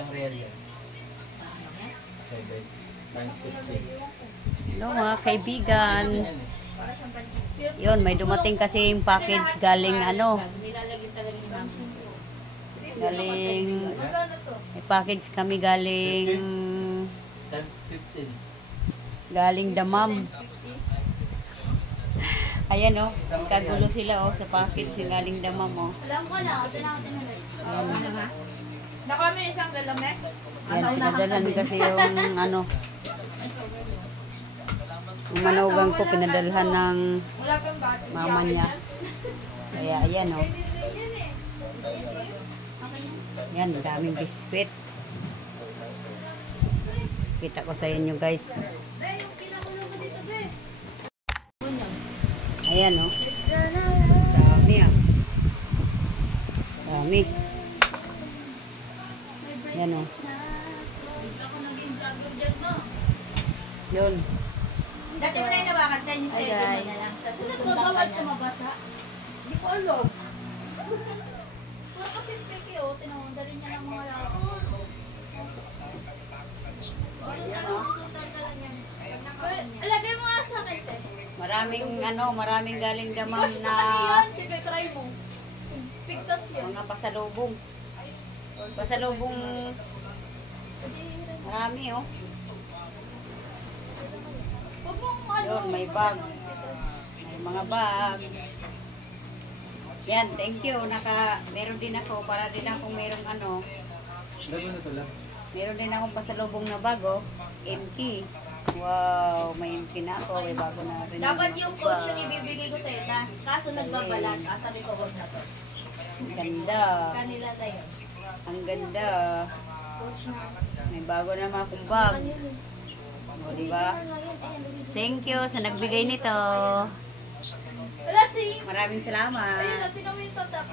Ilang real yan? 7. 950. Hello mga kaibigan. Yun, may dumating kasi yung package galing ano. Galing, may package kami galing Damam. Ayan o, kagulo sila o sa package yung galing Damam o. Alam ko na, ito na. Ayan. Naka may isang lalame. Ayan, pinadalan kasi yung ano. Yung manugang ko pinadalhan ng Wala pang bata. mama niya. Kaya ayan o. Yan, daming biskwit. Kita ko sa inyo guys. Ayan o. Dami ah. Dami. Ayan o. Yun. Dati mo na yung nabakan, 10 yung schedule mo na lang. Sa susunod ka na. Hindi ko alam. Wala kasi peke o, tinawang dali niya ng mga laro. Alagay mo nga sa akin, te. Maraming galing Damam Kasi na sa kanya yan, sige, try mo. Pigtas yan. mga pasalubong. Pasalubong. Marami oh. Huwag mong ano. Yun, may bag. May mga bag. Yan, thank you. Meron din ako, para din akong merong ano. Meron din akong pasalubong na bag oh. MK. Wow, may MK na ako. May bago na rin. Dapat yung coach yung ibibigay ko sa'yo na. Kaso nagbabalat. Sabi ko, huwag na to. Ang ganda. Kanila na yun. Ang ganda. Coach na. May bago na mga akong bag. O, diba? Thank you sa nagbigay nito. Wala si... Maraming salamat. Ayun, tinan mo yung tatak.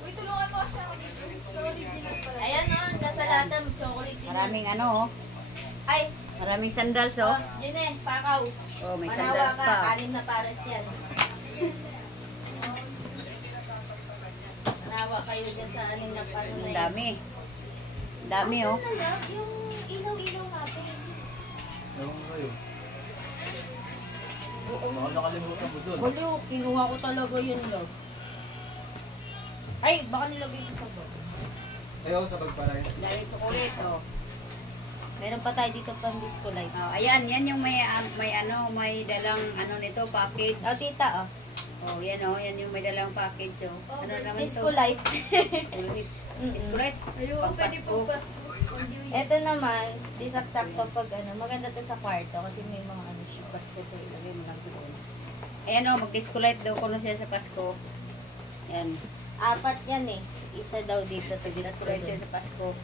Uy, tulungan mo kasi ako dito. Sorry, dinag pala. Ayan o, nasa lahat ng chocolate. Maraming ano oh. Ay, Maraming sandals oh. yun eh, pakaw. Oh, may Manawa sandals ka, pa. 6 na pares yan. Manawa kayo dyan sa 6 na pares na Ang yan. dami. Ang dami oh. Yung ilaw-ilaw natin. Ewan ko kayo. Baka nakalimutan ko dun. Gulo, kinuha ko talaga yun love. Ay, baka nilagay ko sa bag. Ayaw sa pagparay. Daming chocolate oh. Meron pa tayo dito pang disco light. Oh, ayan, yan yung may dalang ano nito, package. Oh, tita, oh. Oh, yan oh, yan yung may dalang package oh. Ano naman to? Disco light. Disco light. Ayun, pwede Pagpasko. pang Pasko. Ito naman, di sakto pag ano, maganda to sa kwarto kasi may mga ano siya. Pasko to, ilagay mo lang doon. Ayan oh, mag-disco light daw ko na siya sa Pasko. Yan. 4 yan eh. Isa daw dito sa Disco light siya sa Pasko.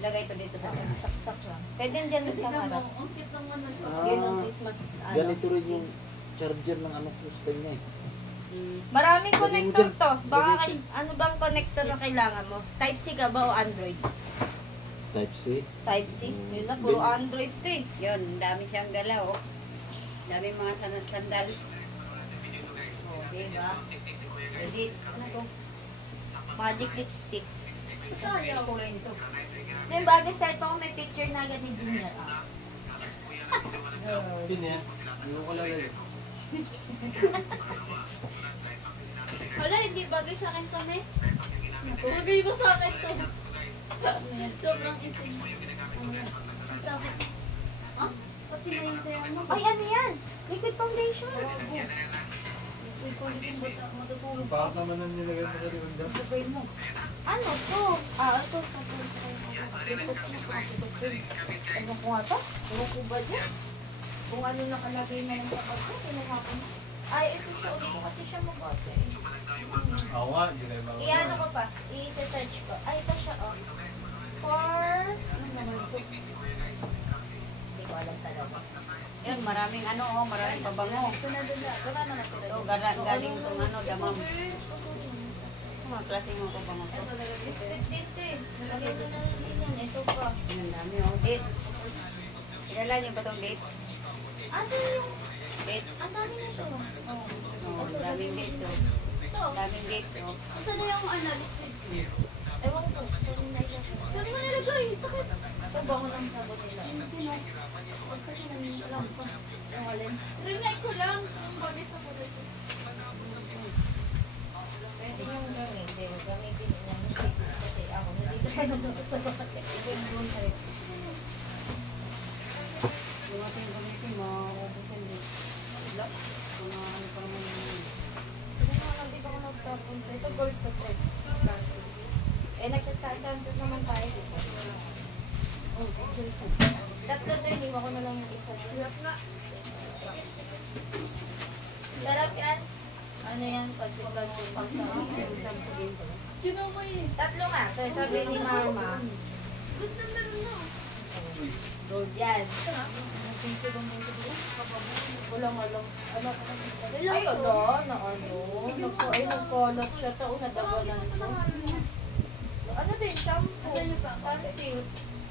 Ilagay ito dito sa akin. saksak lang. Pwede dyan sa Tignan mo, harap. ang cute naman ng Yun ang Christmas, ano. Ganito rin yung charger ng ano Christian niya eh. Maraming Lagay mo connector dyan. to. Baka Lagay ano bang connector na kailangan mo? Type C ka ba o Android? Type C. Type C? Yun na, puro Android to eh. Yun, dami siyang dala oh. Dami mga sandals. Oh, diba? Ready? Ano to? Magic lipstick. Sayang ko lang ito. Yung bagay sa ito, may picture na agad ni Junior. Ah. Pin yan. Hindi ko kalala yun. Wala, hindi bagay sa akin kami. Bagay mo sa akin to. Sobrang itim. Sakit. Ah? Pati na yung sayo mo. Ay, ano yan? Liquid foundation. Uy, kung gusto mo matutulog ka. Bakit naman ang nilagay mo sa limanda? Sabay mo. Ano to? Ah, ito. Ano ko nga to? Ano ko ba dyan? Kung ano nakalagay na ng kapag ko, kinuha ko na. Ay, ito siya. Uli ko kasi siya mabote. Ako nga, hindi na yung Iano ko pa? I-search ko. Ay, ito siya, oh. For... Ano naman ito? Hindi ko alam talaga. Yun, maraming ano oh, maraming pabango. Ito na doon na. Wala na natin. Ito, galing itong ano, Damam. Mga klaseng mga pabango to. Ito talaga. Biscuit din to eh. Nalagay mo na rin din yan. Ito pa. Ang dami oh, dates. Kilala niyo ba itong dates? Asan yung... Dates. Ang dami na ito. Oh, daming dates oh. Ito. Daming dates oh. Ito na yung ano, liquid. Ewan ko, kung nailagay. Saan mo nilagay? Bakit? Sa bango ng sabon nila. Hindi mo. Huwag kasi naninilang ko. Yung alin? Rinay ko lang. Ang body sa ko dito. Pwede nyo gamitin. Gamitin nyo ng shape. Kasi ako, nandito pa nandun sa bakit. Ito yung buong shape. Yung ating gamitin mo, ubusin din. Wala. Kung ano pa naman yun. Hindi naman, hindi ako nagtapunta. Ito gold to gold. Nagsasantos naman tayo dito. Oh, sige. Tatlo to, hindi ko na lang yung isa. Sarap nga. Sarap yan. Ano yan? Pag yung pang sa Kinamay eh. tatlo nga. So, sabi ni mama, Ba't na meron na? gold yan. Walang. Ano? Ay, ano? Ay, nagkolot siya. Ito, nadagalan ko. Ano din? Shampoo. Asan yung pa? Sunsilk.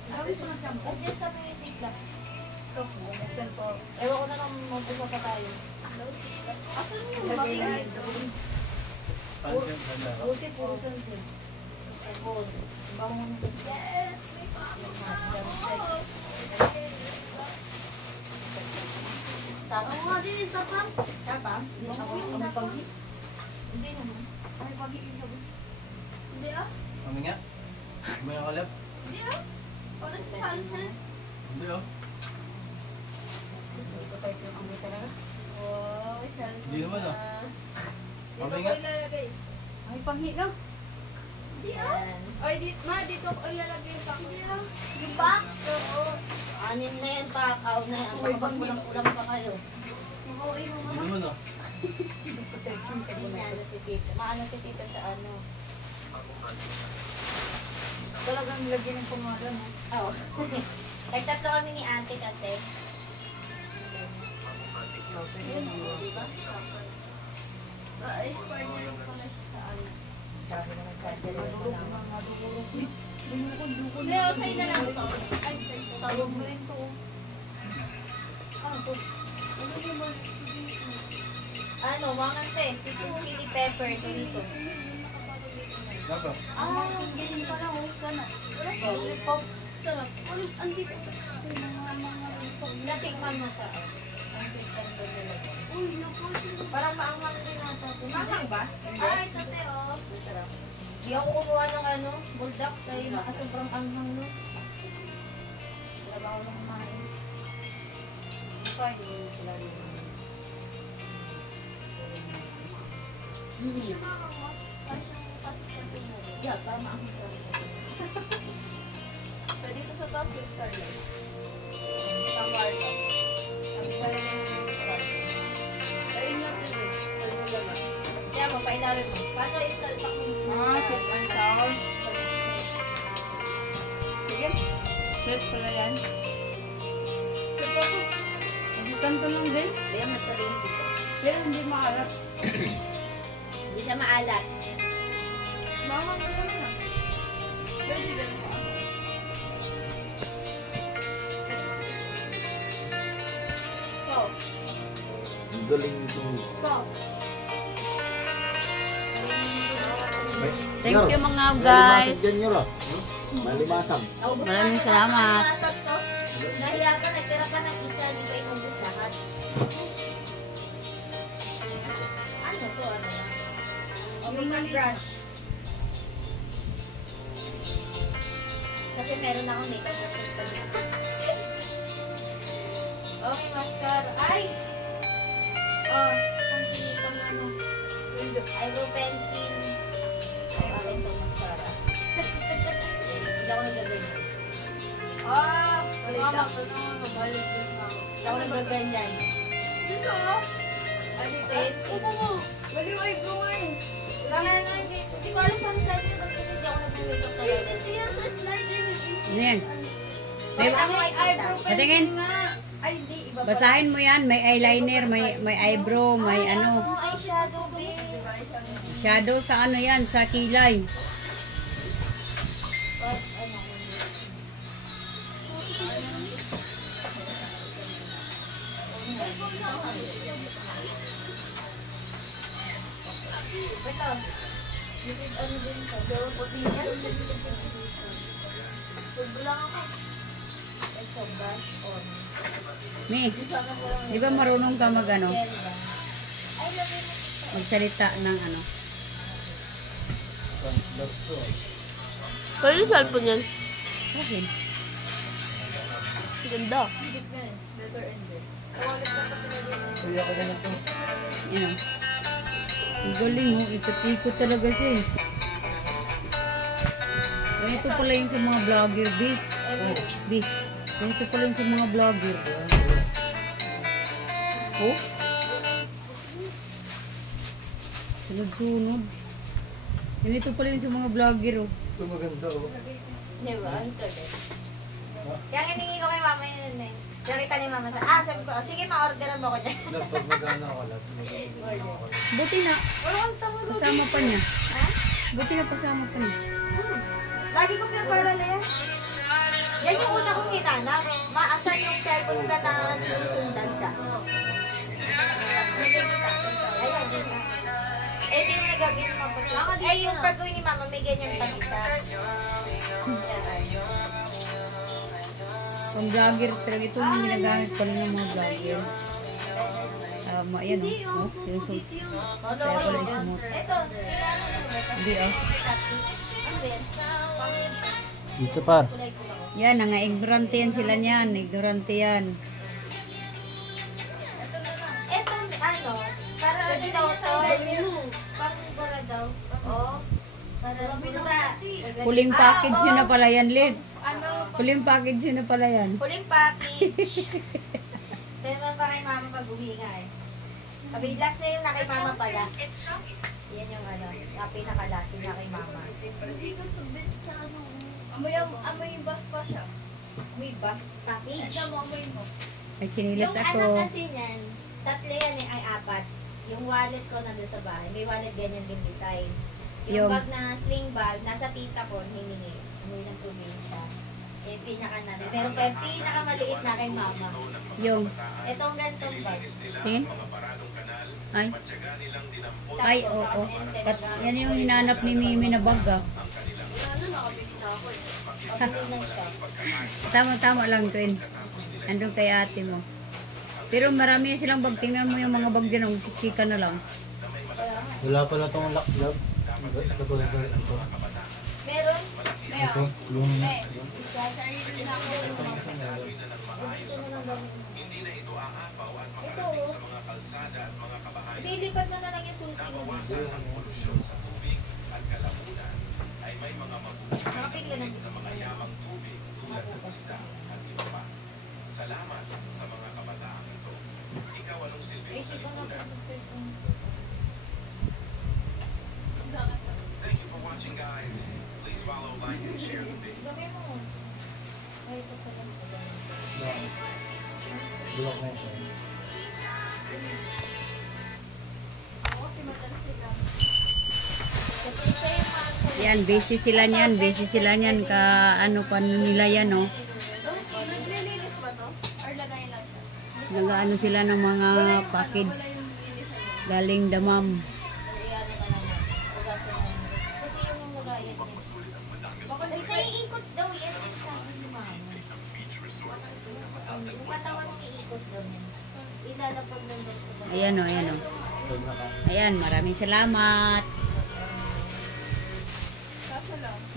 Sabi ko ng shampoo. Andiyan sa may ziplock. Ito po. Buksan ko. Ewan ko na lang mag-usa pa tayo. Asan yung Sabi mga nga ito. Pansin, ganda. Buti puro sunsin. Ayun. Bango na. Yes! May pako. Tama. Oo nga din, ito pa. Tama? Ang pagi. Hindi naman. Ay, pagi. Hindi ah. Kami nga. May nakalap. Hindi ah. Parang sa sunset. Hindi oh. Ito tayo yung amoy talaga. Wow, sunset. Hindi naman ah. Dito Kami ko nga. ilalagay. Ay, panghi lang. Hindi ah. Yan. Ay, dito ko ilalagay yung pako. Hindi ah. Yung box? Oo. Anim na yan, pakaw na yan. Kapag kulang pa kayo. Makuha mo Hindi mama. naman oh. Maano si tita. Maano si tita sa ano. Talagang lagyan ng pangalan. Oo. Nagtatlo kami ni ate kasi. Ay, partner ko na siya sa ano. Sabi na nagkadala ko lang. Hindi, oh, sa'yo na lang ito. Ay, sa'yo. Tawag mo rin to. Ano to? Ano, mangante. Sweet and chili pepper. Doritos. Dapat. Ah, ganyan pala. Huwag ka na. Wala pa. Lollipop. Sarap. Andito. Mga lollipop. Natikman mo sa ang sweet and chili. Uy, naku. Parang maanghang din nata. Maanghang ba? Ay, tate, oh. Masarap. Di ako kumuha ng ano, buldak. Kaya sobrang anghang no. Sarap ako na kumain. Kain mo sila rin. Hindi. Mama mo. Ay, siyang kasi mo. Yeah, parang maanghang. So, dito sa taas yung Starlight. Ang barko. Ang galing ng barko. Ayun nga sila. Ayun nga naman. Kaya mo, painawin mo. Kaso istalpak mo. Sweet and sour. Sige. Sweet pala yan. Nagitan ko lang din. Kaya magkali yung piso. Pero hindi maalat. Hindi siya maalat. Mama mo naman ah. Pwede din pa. Go. Ang galing ito. Go. May- Thank Yar, you mga may guys. limasag dyan, Yar, ah. May limasag. Maraming salamat. Nahiya ka, nagtira ka ng isa, di ba inubos lahat? Ano to, ano na? Omega brush. Kasi meron akong makeup brush pa rin. Okay, mascara. Ay! Oh, ang pinitong ano. Eyebrow pencil. Ay, akin itong mascara. Hindi ako nagaganyan. Ah! Ulit Mama, lang. ito naman. Mabalik din mama. Hindi ako nagaganyan. Dito ah. Ay, dito. Upo mo. Bali mo ikaw eh. Kaya ano, hindi ko alam paano sabi niya kasi hindi ako nag-makeup talaga. Hindi yan sa slider. Ano yan? May ang white Eyebrow kita. Patingin. pencil nga. Ay, di. Iba pala. Basahin mo yan. May eyeliner, may eyebrow, may ano. Ano, eyeshadow, babe. Diba, isang Shadow sa ano yan, sa kilay. What, ano, ito. Ano din ka? Dawa puti yan. Pagbo lang ako. Ito, brush on. Mi, Sana ko lang. di ba marunong ka mag ano, Ganda. Ay, lagay mo. magsalita ng ano? Concealer to. Pero yung cellphone yan. Bakit? Ganda. Higit na eh. Letter N din. Wallet lang pati na din. Kuya ko na lang to. Yan o. Ang galing mo, ikot-ikot talaga siya eh. Ganito pala yung sa mga vlogger, B. Oh, B. Ganito pala yung sa mga vlogger. Oh? Sunod-sunod. Ganito pala yung sa mga vlogger, oh. Ito maganda oh. Di ba? Ang galing. Kaya hiningi ko kay mama yun eh. Narita ni mama sa, sabi ko, sige ma-orderan mo ko dyan. Pag magana ako lahat. Magana ako lahat. Buti na, Wala kang tamo doon. pasama pa niya. Ha? Buti na pasama pa niya. Lagi ko pinapaalala yan. Yan yung una kong hinanap. Maasan yung cellphone ka na sinusundan ka. Ayan, yun na. Eh, di mo nagagawin mo pa. Eh, yung pagawin ni mama, may ganyan pa kita. Pang vlogger talaga ito yung ginagamit pala ng mga vlogger. Tama, yan oh. Oh, sinusult. Kaya pala smooth. Ito, Hindi ah. ano yan? Dito par. Yan, nga ignorante yan sila niyan. Ignorante yan. Ito, ano, para daw to, pang bura daw. Oo. Para bura. Huling package yun na pala yan, Lid. Huling package yun na pala yan. Huling package. Pero pa kay mama pag uwi ka eh. Sabi, last na yun na kay mama pala. Yan yung ano, yung pinaka-last yun na kay mama. Amoy bus pa siya. May bus package. Ito mo, amoy mo. Ay, chinilas Yung ano ako. kasi niyan, tatlo yan eh, ay apat. Yung wallet ko nandun sa bahay. May wallet ganyan din design. Yung Yung- bag na sling bag, nasa tita ko, hiningi. Amoy ng tubig siya. Eh, pinaka namin. Pero pa yung pinakamaliit na kay mama. Yung, Itong gantong bag. tingin? Ay, Sakto, ay, oo. Oh, yan yung hinanap ni Mimi na bag ah. Okay na siya. Tama-tama lang, Trin. Andun kay ate mo. Pero marami silang bag. Tingnan mo yung mga bag din. Ang siksika na lang. Wala pala itong lock love. Ito. Meron? Ito. Yung... Sarili na ako. Dito na lang gamit mo. Ito oh. Ililipat mo na lang yung susi mo dito. Nakapigla na dito. Eh, siya pa na Lagay mo. Ay, ito pala. Bulok na ito. Kasi siya yung mga Yan, busy sila niyan. Busy sila niyan. Ka ano pa nila yan, oh. Naglilinis ba to? Or lagay lang siya? Nag-ano sila ng mga package. Galing damam. Iyan na lang yan. Ugasan na yan. Kasi yung lagayan niya. Kasi naiikot daw yan ang sabi ni mama. Yung katawan ng iikot daw niya. Ilalapag lang daw sa bahay. Ayan, oh. Ayan, oh. Ayan, maraming salamat.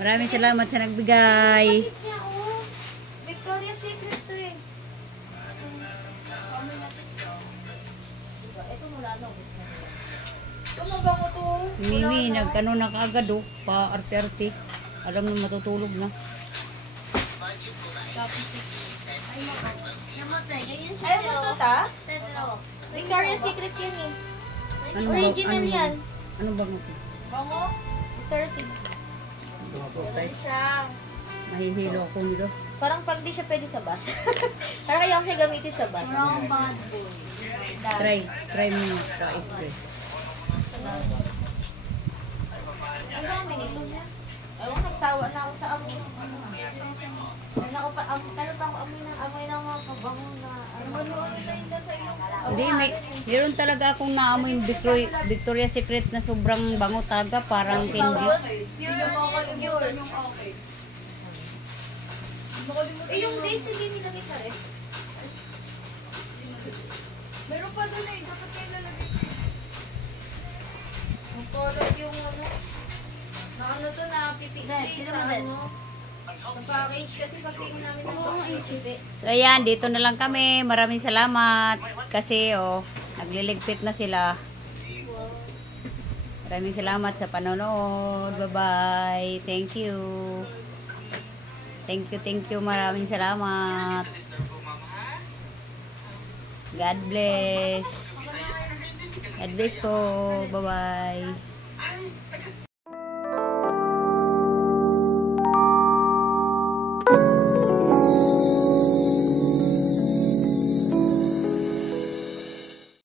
Maraming salamat sa nagbigay. Bakit niya, oh? Victoria's Secret to eh. Diba? Ito mula na. Tumabango to. Si Mimi, nagkano na kaagad, oh. Pa arte-arte. Alam na matutulog na. Ayaw mo to ta? Victoria's Secret yan eh. Ano Original ano yan. Ano bang ito? Bango? Victoria's Secret. Ganun siya. Mahihilo ako nito. Parang pag di siya pwede sa bus. Parang kaya ko siya gamitin sa bus. Brown bad boy. Try mo sa spray. Ano ba kami nito? Ewan, nagsawa na ako sa amoy. Ano pa ako amoy ng mga kabango na ano. Ano na yun sa ilong ko? Hindi, meron talaga akong naamoy yung Victoria's Secret na sobrang bango talaga, parang candy. Hindi na makakalimutan yung akin. Eh, yung dates hindi nilagay sa ref. Meron pa doon eh. Dapat kayo lalagay. Ang color yung ano. Na ano to na pipigay sa ano. Package kasi pagtingin namin ng mga So ayan, dito na lang kami. Maraming salamat. Kasi nagliligpit na sila. Maraming salamat sa panonood. Bye-bye. Thank you. Thank you. Maraming salamat. God bless. God bless po. Bye-bye.